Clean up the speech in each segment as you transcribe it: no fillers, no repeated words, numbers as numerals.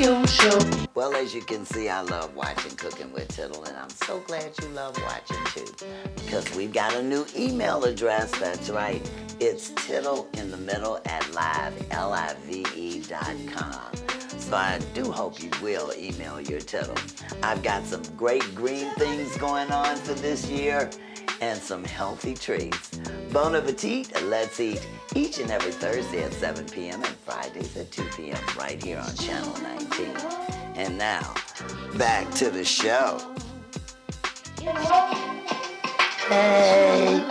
radio show. Well, as you can see, I love watching Cookin with Tittle, and I'm so glad you love watching too, because we've got a new email address. That's right. It's tittleinthemiddle@live.com. So I do hope you will email your Tittle. I've got some great green things going on for this year and some healthy treats. Bon appetit, let's eat each and every Thursday at 7 p.m. and Fridays at 2 p.m. right here on Channel 19. And now, back to the show. Hey.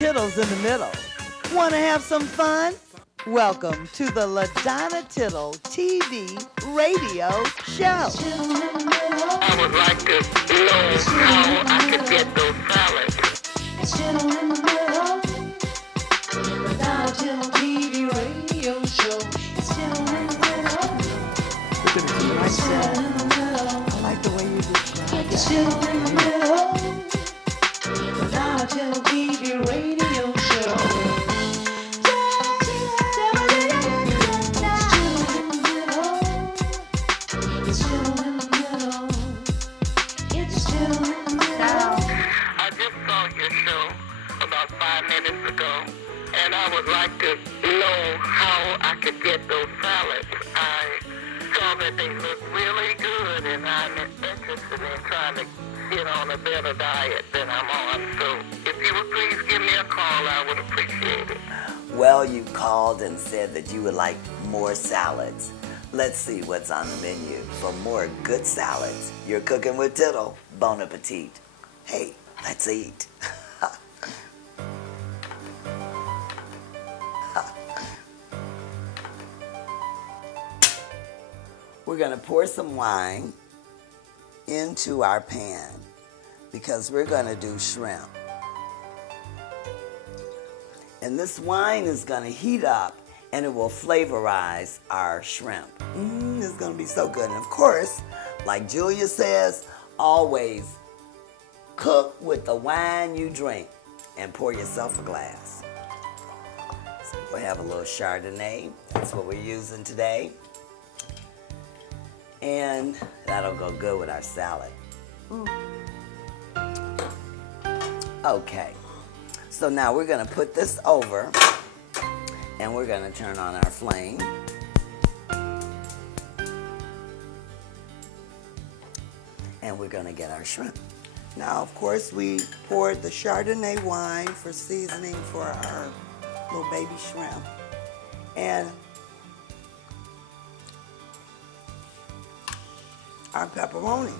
Tittles in the middle. Want to have some fun? Welcome to the LaDonna Tittle TV radio show. I would like to know how I could get those salads. It's Tittle in the middle. LaDonna Tittle TV radio show. It's Tittle in the middle. It's Tittle in the middle. I like the way you describe it. It's Tittle in the middle. LaDonna Tittle TV radio show. It's Tittle in the middle. It's Tittle in the middle. I just saw your show about 5 minutes ago, and I would like to know how I could get those salads. I saw that they look really good, and I'm interested in trying to get on a better diet than I'm on. So if you would please give me a call, I would appreciate it. Well, you called and said that you would like more salads. Let's see what's on the menu for more good salads. You're Cookin with Tittle. Bon appetit. Hey, let's eat. We're going to pour some wine into our pan because we're going to do shrimp. And this wine is going to heat up and it will flavorize our shrimp. It's going to be so good. And of course, like Julia says, always cook with the wine you drink and pour yourself a glass. So we'll have a little Chardonnay. That's what we're using today. And that'll go good with our salad. Okay, so now we're gonna put this over and we're gonna turn on our flame. And we're gonna get our shrimp. Now, of course, we poured the Chardonnay wine for seasoning for our little baby shrimp. And our pepperoni.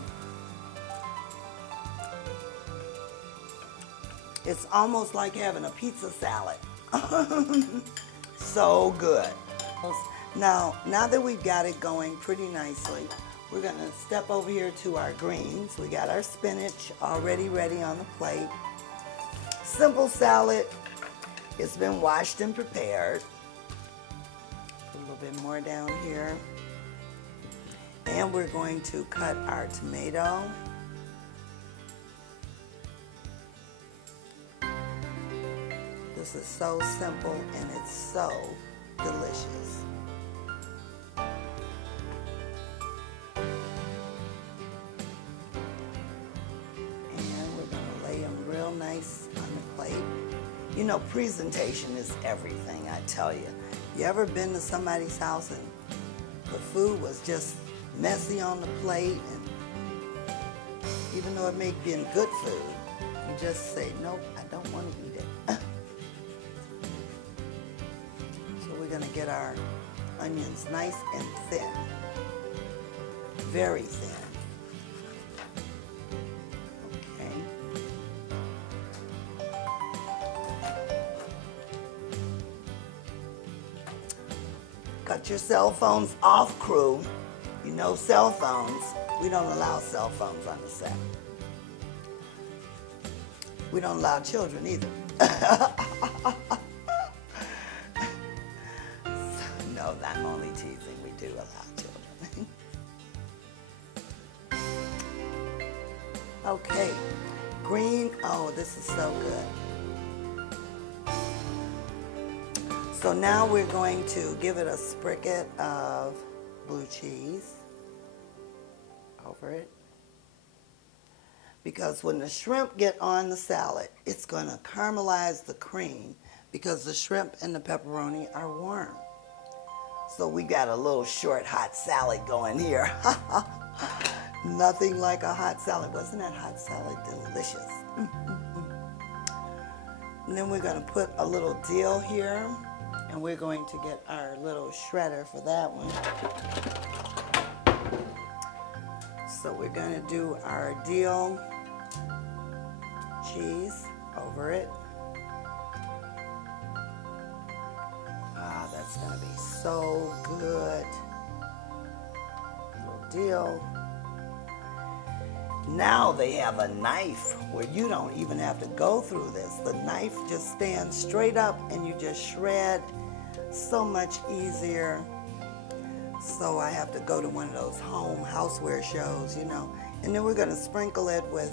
It's almost like having a pizza salad. So good. Now that we've got it going pretty nicely, we're gonna step over here to our greens. We got our spinach already ready on the plate. Simple salad. It's been washed and prepared. Put a little bit more down here. And we're going to cut our tomato. This is so simple and it's so delicious. And we're going to lay them real nice on the plate. You know, presentation is everything, I tell you. You ever been to somebody's house and the food was just messy on the plate, and even though it may be good food, you just say, nope, I don't want to eat it. So we're going to get our onions nice and thin, very thin. Okay. Cut your cell phones off, crew. You know, cell phones, we don't allow cell phones on the set. We don't allow children either. No, I'm only teasing. We do allow children. Okay, green. Oh, this is so good. So now we're going to give it a spricket of blue cheese over it. Because when the shrimp get on the salad, it's going to caramelize the cream because the shrimp and the pepperoni are warm. So we got a little short hot salad going here. Nothing like a hot salad. Wasn't that hot salad delicious? And then we're going to put a little dill here, and we're going to get our little shredder for that one. So we're going to do our dill cheese over it. Ah, that's going to be so good. Little dill. Now they have a knife where you don't even have to go through this. The knife just stands straight up and you just shred. So much easier. So I have to go to one of those home houseware shows, you know. And then we're going to sprinkle it with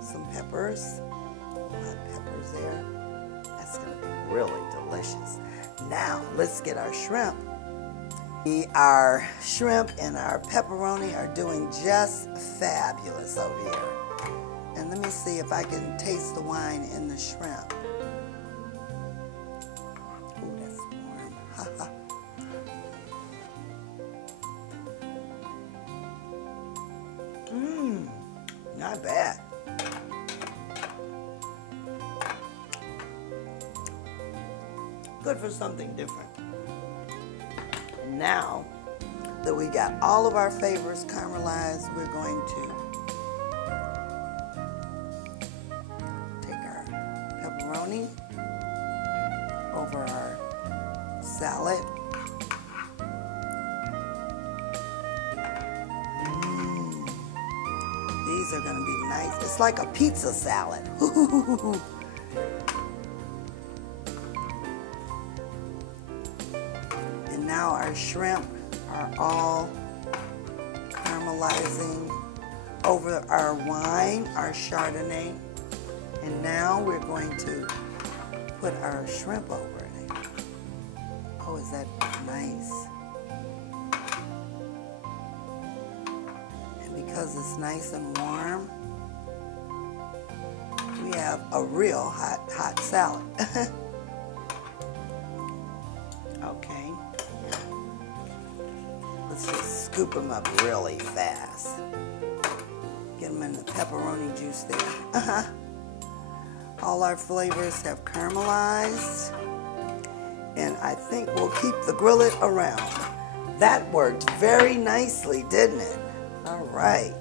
some peppers. Hot peppers there. That's going to be really delicious. Now, let's get our shrimp. Our shrimp and our pepperoni are doing just fabulous over here. And let me see if I can taste the wine in the shrimp. Ooh, that's warm. Mmm, not bad. Good for something different. Now that we got all of our flavors caramelized, we're going to take our pepperoni over our salad. These are going to be nice. It's like a pizza salad. And now our shrimp are all caramelizing over our wine, our Chardonnay. And now we're going to put our shrimp over it. Oh, is that nice? And because it's nice and warm, we have a real hot salad. Okay. Let's just scoop them up really fast. Get them in the pepperoni juice there. All our flavors have caramelized. And I think we'll keep the grillet around. That worked very nicely, didn't it? All right.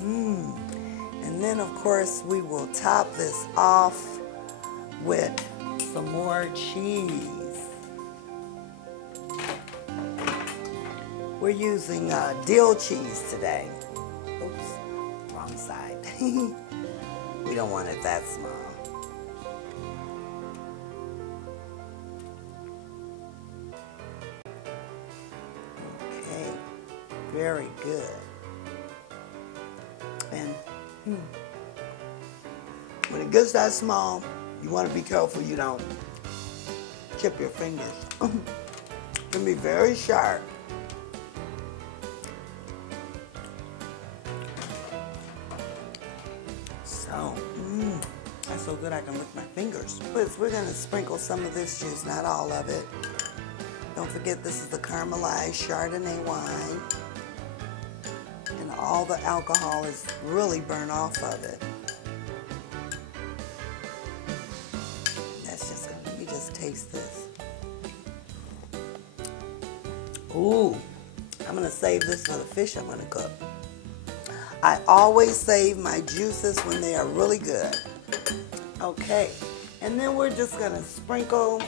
And then, of course, we will top this off with some more cheese. We're using dill cheese today. Oops, wrong side. We don't want it that small. Okay, very good. And when it gets that small, you want to be careful you don't chip your fingers. It can be very sharp. So, that's so good I can lick my fingers. We're going to sprinkle some of this juice, not all of it. Don't forget this is the caramelized Chardonnay wine. And all the alcohol is really burnt off of it. That's just good. Let me just taste this. Ooh, I'm going to save this for the fish I'm going to cook. I always save my juices when they are really good. Okay, and then we're just going to sprinkle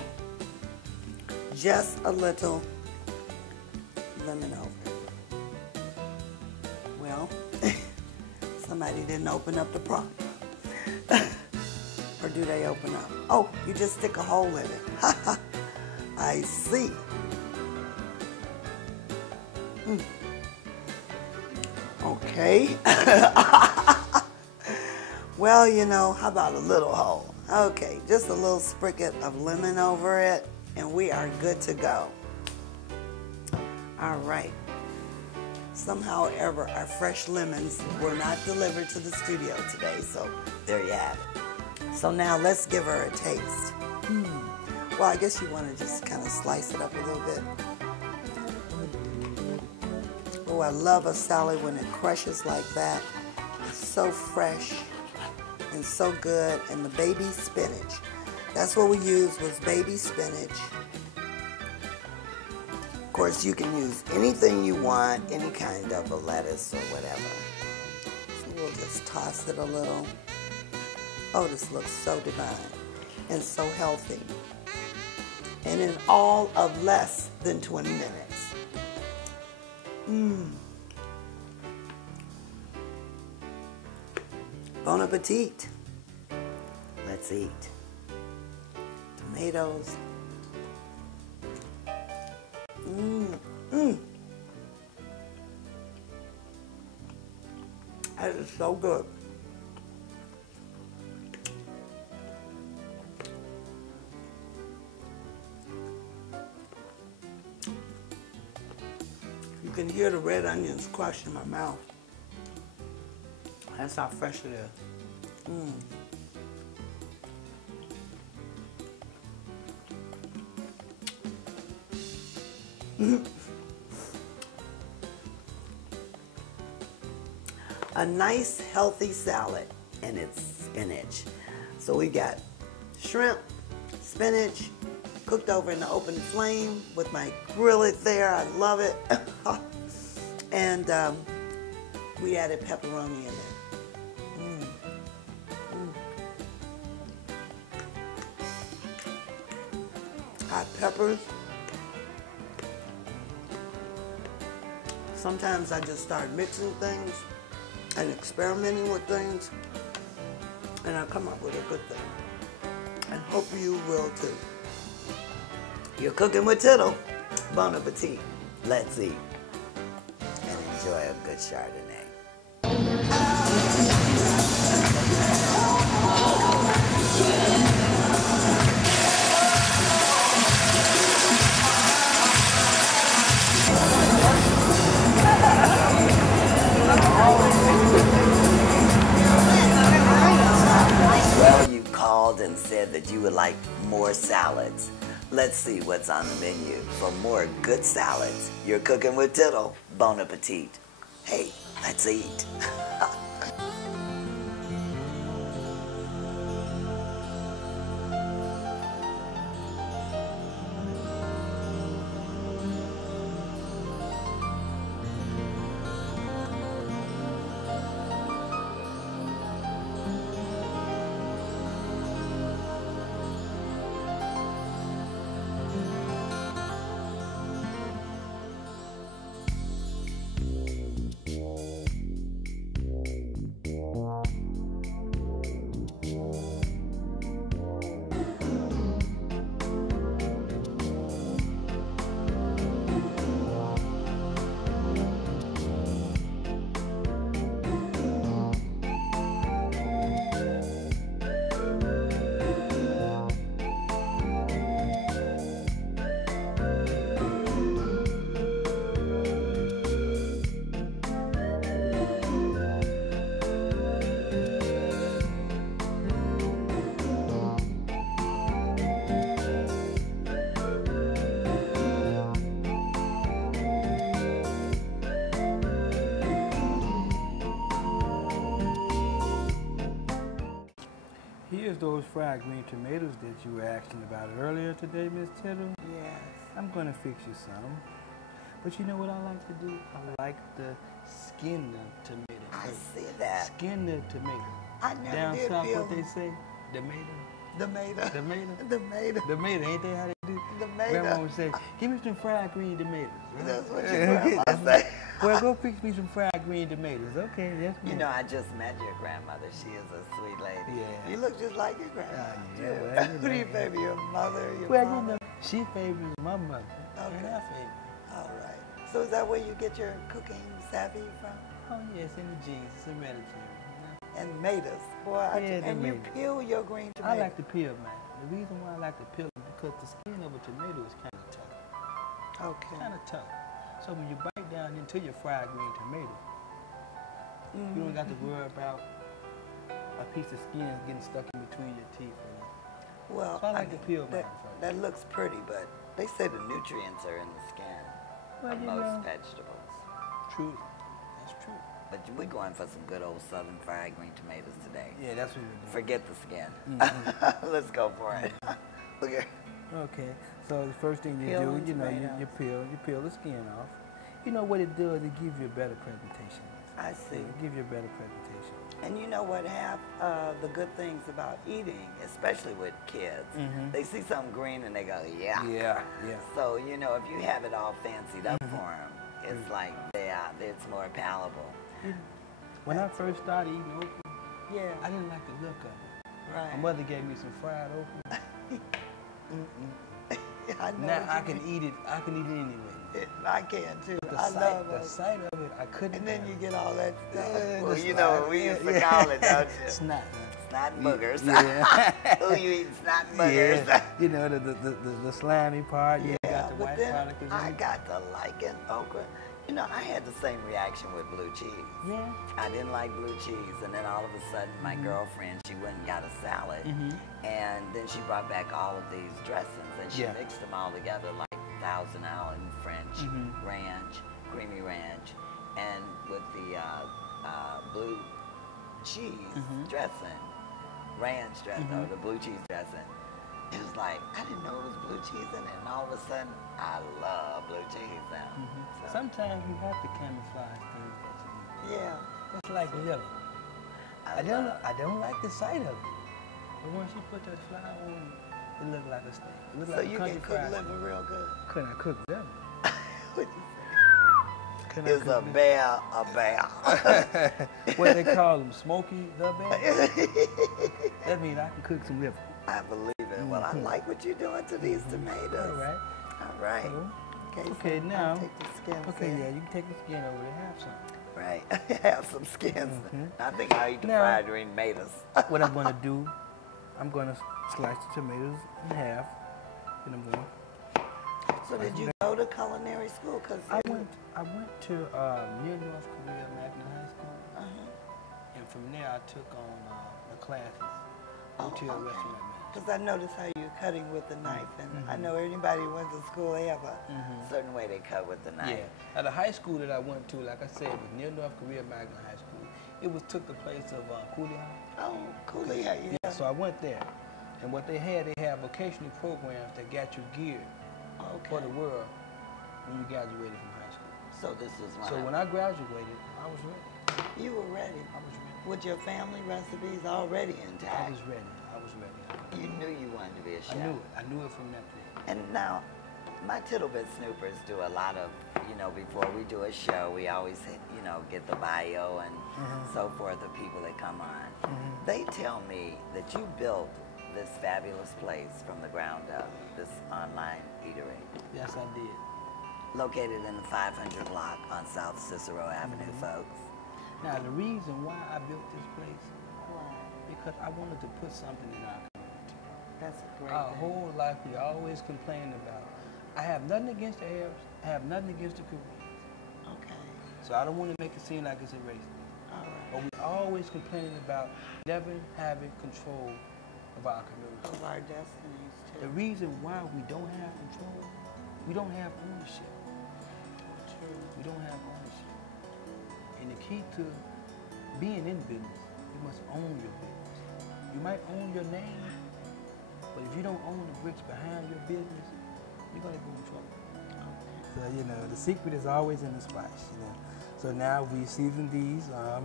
just a little lemon over it. Somebody didn't open up the prompt. Or do they open up? Oh, you just stick a hole in it. I see. Okay. Well, you know, how about a little hole? Okay, just a little sprinkle of lemon over it, and we are good to go. All right. Somehow or ever, our fresh lemons were not delivered to the studio today, so there you have it. So now let's give her a taste. Well, I guess you want to just kind of slice it up a little bit. Oh, I love a salad when it crushes like that. It's so fresh and so good. And the baby spinach. That's what we used, was baby spinach. Of course, you can use anything you want, any kind of a lettuce or whatever. So we'll just toss it a little. Oh, this looks so divine and so healthy. And in all of less than 20 minutes. Bon appetit. Let's eat. Tomatoes. That is so good. You can hear the red onions crush in my mouth. That's how fresh it is. A nice healthy salad, and it's spinach. So we got shrimp, spinach, cooked over in the open flame with my grill it there. I love it. And we added pepperoni in there. Hot peppers. Sometimes I just start mixing things and experimenting with things, and I come up with a good thing. And hope you will too. You're cooking with Tittle. Bon appetit. Let's eat and enjoy a good Chardonnay. Well, you called and said that you would like more salads. Let's see what's on the menu for more good salads. You're cooking with Tittle. Bon appetit. Hey, let's eat. Here's those fried green tomatoes that you were asking about earlier today, Miss Tittle. Yes. I'm gonna fix you some. But you know what I like to do? I like to skin the tomato. I see that. Skin the tomato. I never Down did south, feel what they say? Tomato. Tomato. Tomato. Tomato. Tomato, ain't that how they do? Tomato. Grandma would say, give me some fried green tomatoes. Right? That's what your grandma say. Well, go fix me some fried green tomatoes. Okay, that's You good. know, I just met your grandmother. She is a sweet lady. Yeah. You look just like your grandma. Yeah, too. well, you Who do you know. favor, your mother, your Well, father? you know, she favors my mother. And Okay. I favor. All right. So is that where you get your cooking savvy from? Oh, yes, in the genes. It's hereditary. You know? And tomatoes. Boy, Yeah, the and you tomatoes. peel your green I tomatoes. like to peel, man. The reason why I like to peel is because the skin of a tomato is kind of tough. Okay. Kind of tough. So when you bite down into your fried green tomato, you don't got to worry about a piece of skin getting stuck in between your teeth. Well, So I like to peel mine that, first. that looks pretty, but they say the nutrients are in the skin Well, of you most know. vegetables. True. That's true. But we're going for some good old southern fried green tomatoes today. Yeah, that's what we're doing. Forget the skin. Let's go for it. Look at. Okay, so the first thing you Peeling do, you know, you tomatoes. peel the skin off. You know what it does? It gives you a better presentation. I see. It gives you a better presentation. And you know what? Half the good things about eating, especially with kids, they see something green and they go, yeah. Yeah, yeah. So, you know, if you have it all fancied up for them, it's like, it's more palatable. When I first started eating okra, Yeah. I didn't like the look of it. Right. My mother gave me some fried okra. I know Now what I you can mean. eat it. I can eat it anyway. I can too. The I sight, love the it. sight of it, I couldn't. And then have you it. get all that stuff. Yeah, Well, the you know what we slime. used to call it, don't you? Snot. Man. Snot and boogers. Yeah. Who you eating snot and boogers? Yeah. You know the slimy part. You Yeah, got the but white then particles in I it. got to liking okra. You know, I had the same reaction with blue cheese. Yeah. I didn't like blue cheese, and then all of a sudden, my girlfriend, she went and got a salad, and then she brought back all of these dressings, and she Yeah. mixed them all together like Thousand Island French, ranch, creamy ranch, and with the blue cheese dressing, ranch dressing, or the blue cheese dressing. It was like, I didn't know it was blue cheese in it, and all of a sudden, I love blue cheese now. So, Sometimes you have to camouflage things that you eat. yeah. Just like liver. I don't like the sight of it. But once you put that flour on it, it looks like a steak. It looks So like you a country can cook fried liver real good. steak. Couldn't I cook liver? What you Couldn't say? I Is cook a liver? bear. What they call them, Smokey the Bear? That means I can cook some liver. I believe it. Well, I like what you're doing to these tomatoes. All right. All right. So, Okay, okay, so now. I'll take the skins Okay, in. yeah, you can take the skin over there, have some. Right. Have some skins. I think I'll eat the Now- fried green tomatoes. What I'm going to do, I'm going to slice the tomatoes in half. And I'm going. So did you go to culinary school? Cause I went to near North Korea Magna High School, and from there I took on the classes, hotel restaurant management. Because I noticed how you're cutting with the knife, and I know anybody who went to school, they have a certain way they cut with the knife. Yeah. Now the high school that I went to, like I said, was near North Korea Magna High School. It took the place of Cookin. Oh, cool. Yeah. So I went there, and what they had vocational programs that got you geared for the world when you graduated from high school. So this is So when I graduated, I was ready. you were ready. I was ready. With your family recipes already intact. I was ready. I was ready. You knew you wanted to be a I chef. knew it. I knew it from that day. And now, my Tittle-Bit Snoopers do a lot of, before we do a show, we always, get the bio and so forth of people that come on. They tell me that you built this fabulous place from the ground up, this online eatery, Yes, I did. located in the 500 block on South Cicero Avenue, folks. Now, the reason why I built this place, because I wanted to put something in our community. That's a great Our thing. whole life, we always complain about, I have nothing against the Arabs, I have nothing against the Koreans. Okay. So I don't want to make it seem like it's a race thing. All right. But we always complaining about never having control of our community. Of our destinies, The too. reason why we don't have control, we don't have ownership. True. We don't have ownership. And the key to being in business, you must own your business. You might own your name, but if you don't own the bricks behind your business, you're gonna be in trouble. So the secret is always in the spice. So now we season these. As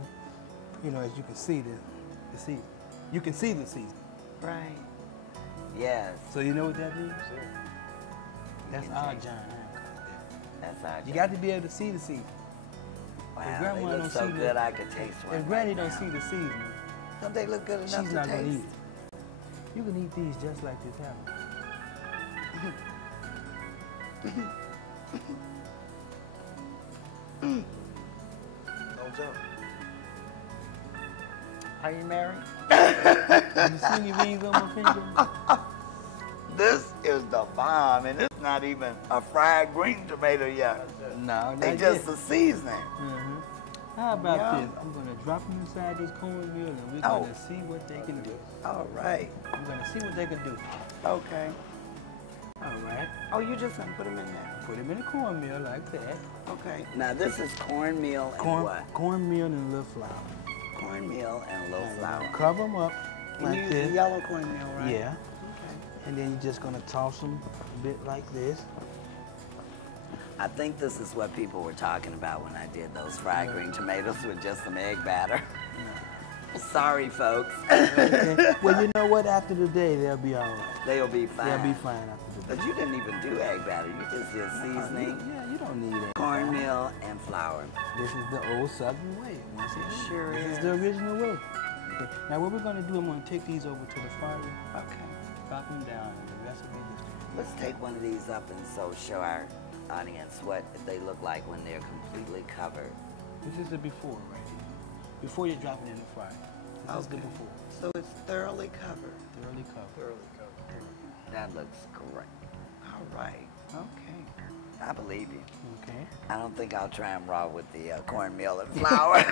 you can see the season. You can see the season. Right. Yes. So you know what that means? That's can our taste. John Hancock there. That's our. You got to be able to see the seasoning. Wow, grandma they don't look so see good. the- I could taste one. If Granny right don't now. see the seasoning, Don't they look good enough she's to not gonna taste? eat it. You can eat these just like this apple. Don't joke. Are you married? You see any rings on my finger? This is the bomb, and it's not even a fried green tomato yet. No, They not just yet. a seasoning. Mm-hmm. How about Yeah. this? I'm gonna drop them inside this cornmeal, and we're Oh. gonna see what they can do. All right. We're gonna see what they can do. Okay. All right. Oh, you just gonna put them in there? Put them in the cornmeal like that. Okay. Now this is cornmeal and what? Cornmeal and a little flour. Cornmeal and a little And flour. cover them up And like you use the this. yellow cornmeal, right? Yeah. Okay. And then you're just gonna toss them a bit like this. I think this is what people were talking about when I did those fried green tomatoes with just some egg batter. Sorry, folks. Okay. Well, you know what? After the day, they'll be all right. They'll be fine. They'll be fine after the day. But you didn't even do egg batter. You just did seasoning, Yeah, you don't need it. cornmeal, and flour. This is the old Southern way. Once again, Sure this is. is the original way. Okay. Now what we're gonna do, I'm gonna take these over to the fire, Okay. drop them down, and the recipe is Let's take one of these up and so show our audience what they look like when they're completely covered. This is the before right here. Before you drop it in the fire. This is the Okay. before. So it's thoroughly covered. Thoroughly covered. That looks great. All right. Okay. I believe you. Okay. I don't think I'll try them raw with the cornmeal and flour.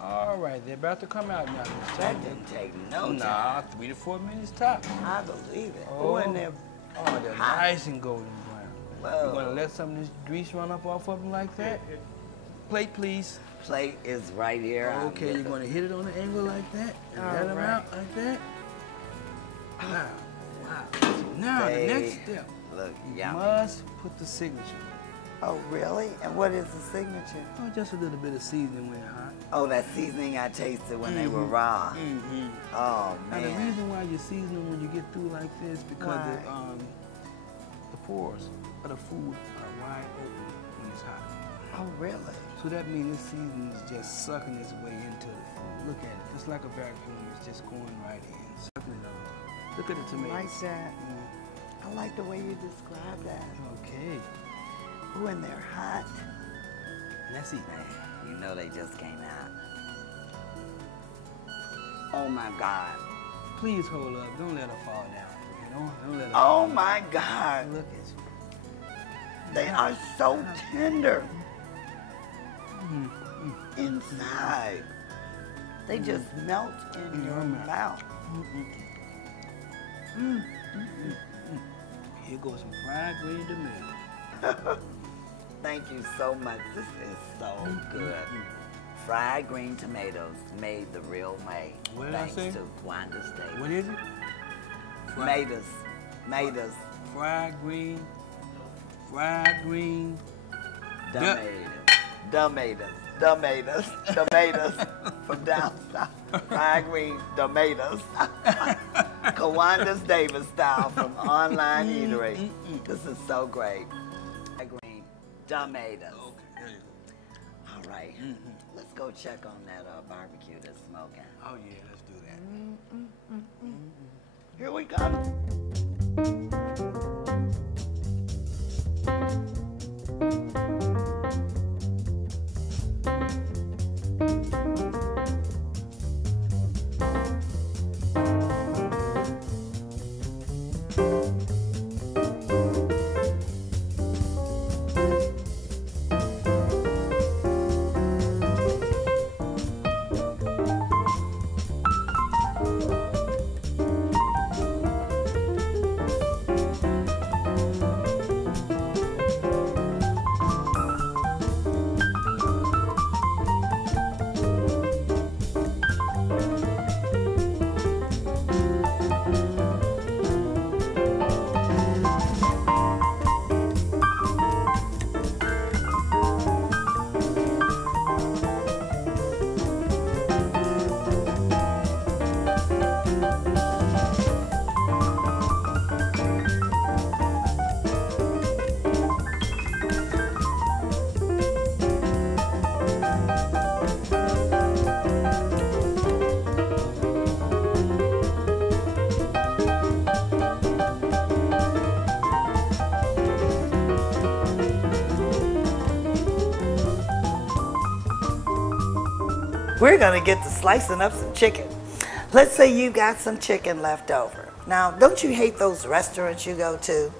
All right, they're about to come out now. Miss That Jackie. didn't take no Nah, time. 3 to 4 minutes top. I believe it. Oh. Oh, and they're Oh, they're hot. nice and golden brown. Whoa. You're gonna let some of this grease run up off of them like that? Plate, please. Plate is right here. I'll Okay, get you're the- gonna hit it on the angle like that, and All let them right. out like that. Wow, wow. Now, the next step, Look, you yummy. must put the signature. Oh, really? And what is the signature? Oh, just a little bit of seasoning when it's hot. Oh, that seasoning I tasted when they were raw. Mm-hmm. Oh, Now, the man. reason why you season them when you get through like this, because Why? the pores of the food are wide open when it's hot. Oh, really? So that means this seasoning is just sucking its way into the food. Look at it, just like a vacuum, it's just going right in, sucking it on. Look at the tomato. Like that. I like the way you describe that. Okay, Ooh, and they're hot. let's eat. Man, you know they just came out. Oh, my God. Please hold up, don't let her fall down. Don't let her Oh, my God. Look at you. They are so tender inside. They just melt in your mouth. Here goes some fried green tomato. Thank you so much. This is so good. Fried green tomatoes made the real way. What did I Thanks say? to Wanda State. What is it? Made us. Made us. Fried green. Tomatoes. Tomatoes. Tomatoes from down south. Fried green tomatoes. Kawanda's Davis style from Online Eatery. This is so great. Fried green tomatoes. Okay, there you go. All right. Let's go check on that barbecue that's smoking. Oh yeah, let's do that. Here we go. we're gonna get to slicing up some chicken. Let's say you got some chicken left over. Now, don't you hate those restaurants you go to?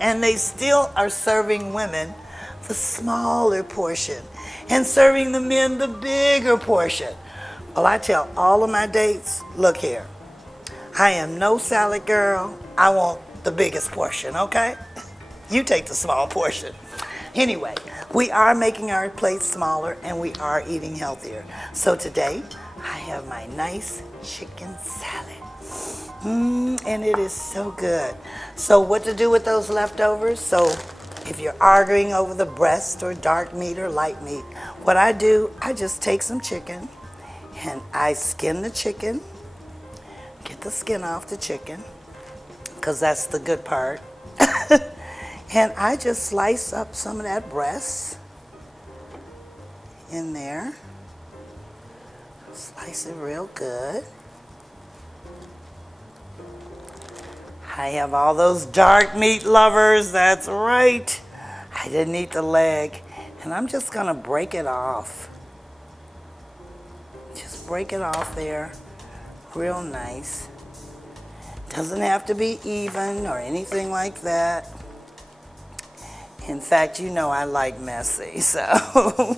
And they still are serving women the smaller portion and serving the men the bigger portion. Well, I tell all of my dates, look here, I am no salad girl. I want the biggest portion, okay? You take the small portion. Anyway, we are making our plates smaller and we are eating healthier. So today, I have my nice chicken salad. And it is so good. So what to do with those leftovers? So if you're arguing over the breast or dark meat or light meat, what I do, I just take some chicken and I skin the chicken, get the skin off the chicken, because that's the good part. And I just slice up some of that breast in there. Slice it real good. I have all those dark meat lovers, that's right. I didn't eat the leg. And I'm just gonna break it off. Just break it off there, real nice. Doesn't have to be even or anything like that. In fact, you know I like messy, so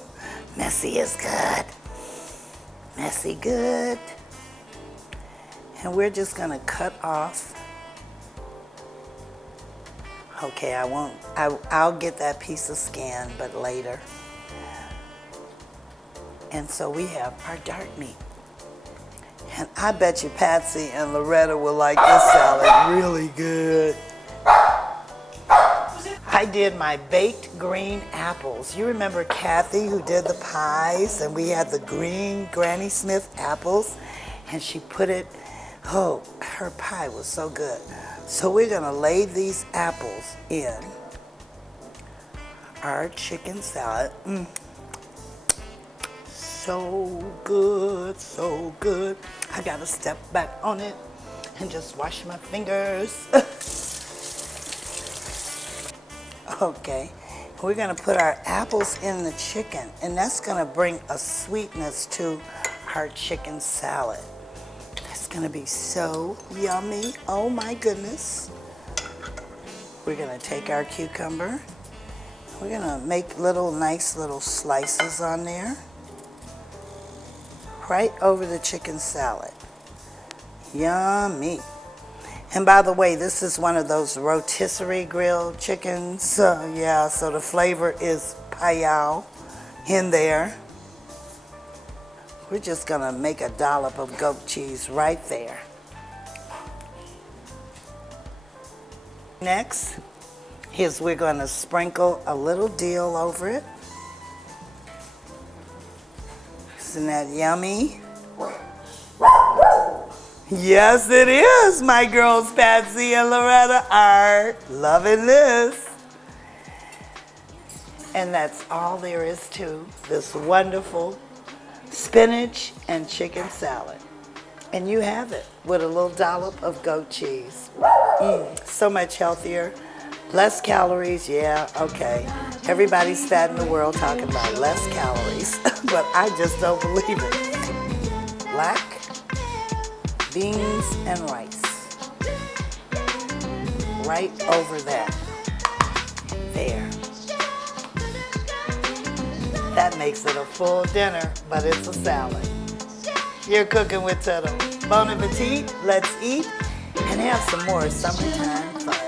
messy is good. Messy good. And we're just gonna cut off. Okay, I'll get that piece of skin, but later. And so we have our dark meat. And I bet you Patsy and Loretta will like this salad really good. I did my baked green apples. You remember Kathy who did the pies, and we had the green Granny Smith apples, and she put it, oh, her pie was so good. So we're gonna lay these apples in our chicken salad. So good, so good. I gotta step back on it and just wash my fingers. Okay, we're gonna put our apples in the chicken, and that's gonna bring a sweetness to our chicken salad. It's gonna be so yummy. Oh my goodness. We're gonna take our cucumber. We're gonna make nice little slices on there. Right over the chicken salad. Yummy. And by the way, this is one of those rotisserie grilled chickens. Yeah, so the flavor is payal in there. We're just gonna make a dollop of goat cheese right there. Next is we're gonna sprinkle a little dill over it. Isn't that yummy? Yes, it is. My girls Patsy and Loretta are loving this. And that's all there is to this wonderful spinach and chicken salad. And you have it with a little dollop of goat cheese. So much healthier, less calories, yeah, okay. Everybody's fat in the world talking about less calories, but I just don't believe it. Black beans and rice. Right over that. There. That makes it a full dinner, but it's a salad. You're cooking with Tittle. Bon appetit, let's eat and have some more summertime fun.